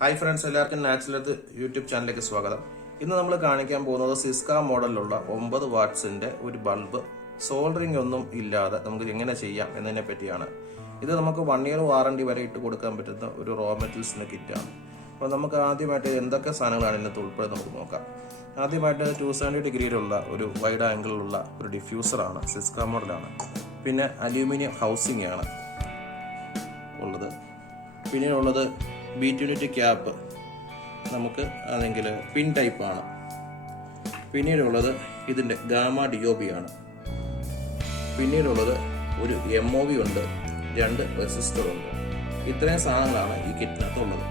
Hi friends, എല്ലാവർക്കും natural YouTube ചാനലിലേക്ക് സ്വാഗതം. ഇന്ന് നമ്മൾ കാണിക്കാൻ പോകുന്നത് സിസ്ക മോഡലിലുള്ള 9 വാട്ട്സിന്റെ ഒരു ബൾബ് സോൾഡറിംഗ് ഒന്നും ഇല്ലാതെ നമുക്ക് എങ്ങനെ ചെയ്യാം എന്നതിനെ പറ്റിയാണ്. ഇത് നമുക്ക് 1 ഇയർ വാറണ്ടി വരെ ഇട്ട് കൊടുക്കാൻ പറ്റുന്ന ഒരു റോ മെറ്റൽസിന്റെ കിറ്റാണ്. അപ്പോൾ നമുക്ക് ആദ്യമായിട്ട് എന്തൊക്കെ സാധനങ്ങളാണ് ഇതിനകത്ത് ഉൾപ്പെടെ നമുക്ക് നോക്കാം. ആദ്യമായിട്ട് 270 ഡിഗ്രിയിലുള്ള ഒരു വൈഡ് ആംഗിളിലുള്ള ഒരു ഡിഫ്യൂസറാണ്, സിസ്ക മോഡലാണ്. പിന്നെ അലൂമിനിയം ഹൗസിംഗ് ആണ് ഉള്ളത്. പിന്നെ ഉള്ളത് B220 ക്യാപ്പ്, നമുക്ക് അല്ലെങ്കിൽ പിൻ ടൈപ്പ് ആണ്. പിന്നീടുള്ളത് ഇതിൻ്റെ ഗാമ DOB ആണ്. പിന്നീടുള്ളത് ഒരു MOV ഉണ്ട്, 2 റെസിസ്റ്റർ ഉണ്ട്. ഇത്രയും സാധനങ്ങളാണ് ഈ കിറ്റിനകത്തുള്ളത്.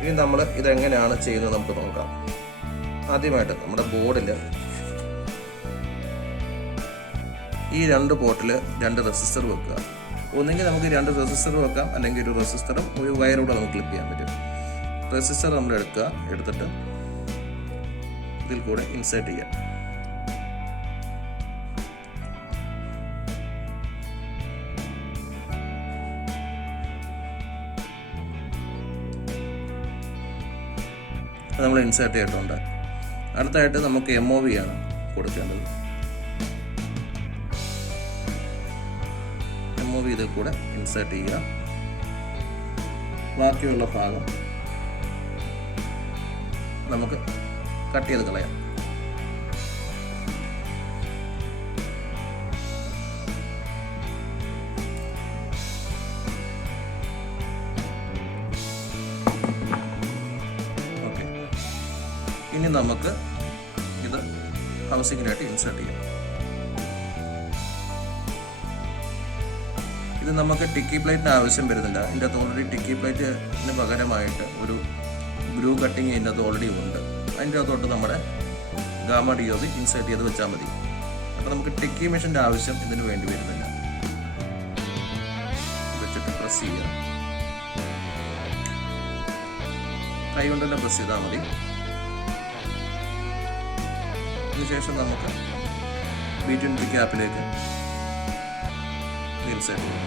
ഇനി നമ്മൾ ഇതെങ്ങനെയാണ് ചെയ്യുന്നത് നമുക്ക് നോക്കാം. ആദ്യമായിട്ട് നമ്മുടെ ബോർഡിൽ ഈ 2 പോർട്ടിൽ 2 റെസിസ്റ്റർ വെക്കുക. ഒന്നെങ്കിൽ നമുക്ക് 2 റെസിസ്റ്റർ വെക്കാം, അല്ലെങ്കിൽ ഒരു റെസിസ്റ്ററും ഒരു വയറൂടെ നമുക്ക് ക്ലിപ്പ് ചെയ്യാൻ പറ്റും. റെസിസ്റ്റർ നമ്മൾ എടുത്തിട്ട് ഇതിൽ കൂടെ ഇൻസേർട്ട് ചെയ്യാം. നമ്മൾ ഇൻസേർട്ട് ചെയ്തിട്ടുണ്ട്. അടുത്തായിട്ട് നമുക്ക് MOV ആണ് കൊടുക്കേണ്ടത്. MOV ഇതിൽ കൂടെ ഇൻസേർട്ട് ചെയ്യുക. ബാക്കിയുള്ള ഭാഗം നമുക്ക് കട്ട് ചെയ്ത് കളയാം. ഓക്കെ, ഇനി നമുക്ക് ഇത് ഹൗസിങ്ങിനായിട്ട് ഇൻസേർട്ട് ചെയ്യാം. ഇത് നമുക്ക് ടിക്കി പ്ലേറ്റിന് ആവശ്യം വരുന്നില്ല. ഇതിൻ്റെ അകത്ത് ഓൾറെഡി ടിക്കി പ്ലേറ്റിന് പകരമായിട്ട് ഒരു ഗ്രൂ കട്ടിങ് ഇതിൻ്റെ അകത്ത് ഓൾറെഡി ഉണ്ട്. അതിൻ്റെ അകത്തോട്ട് നമ്മുടെ ഗാമ DOB ഇൻസേർട്ട് ചെയ്ത് വെച്ചാൽ മതി. അപ്പോൾ നമുക്ക് ടിക്കി മെഷീൻ്റെ ആവശ്യം ഇതിന് വേണ്ടി വരുന്നില്ല. വെച്ചിട്ട് പ്രസ് ചെയ്യുക. കൈ കൊണ്ട് തന്നെ പ്രസ് ചെയ്താൽ മതി. അതിനുശേഷം നമുക്ക് B220 ക്യാപ്പിലേക്ക് ഇൻസേർട്ട് ചെയ്യാം.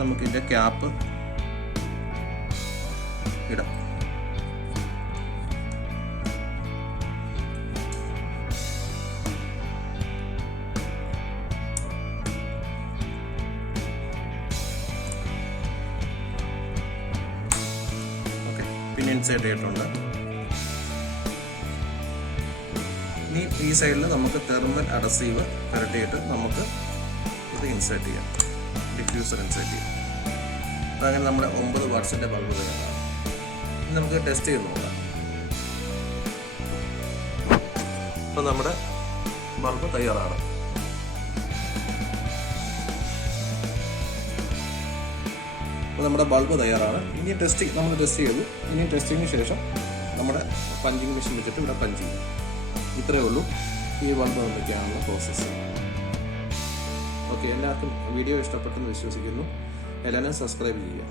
നമുക്ക് ഇതിൻ്റെ ക്യാപ്പ് ഇടാം. ഓക്കെ, പിന്നെ ഇൻസേർട്ട് ചെയ്തിട്ടുണ്ട്. ഇനി ഈ സൈഡിൽ നമുക്ക് തെർമൽ അഡസീവ് പുരട്ടിയിട്ട് നമുക്ക് ഇത് ഇൻസേർട്ട് ചെയ്യാം. ഡിഫ്യൂസർ ഇൻസേർട്ട് ചെയ്യും. അങ്ങനെ നമ്മുടെ 9 വാട്ട്സിന്റെ ബൾബ് തയ്യാറാണ്. ഇനി നമുക്ക് ടെസ്റ്റ് ചെയ്ത് നോക്കാം. അപ്പോൾ നമ്മുടെ ബൾബ് തയ്യാറാണ്. ഇനി നമ്മൾ ടെസ്റ്റ് ചെയ്തു. ഇനി ടെസ്റ്റിങ്ങിന് ശേഷം നമ്മുടെ പഞ്ചിങ് മെഷീൻ വെച്ചിട്ട് ഇവിടെ പഞ്ച് ചെയ്യും. ഇത്രയേ ഉള്ളൂ ഈ ബൾബ് നിർമ്മിക്കാനുള്ള പ്രോസസ്സ്. ഓക്കെ, എല്ലാവർക്കും വീഡിയോ ഇഷ്ടപ്പെട്ടെന്ന് വിശ്വസിക്കുന്നു. എല്ലാവരും സബ്സ്ക്രൈബ് ചെയ്യുക.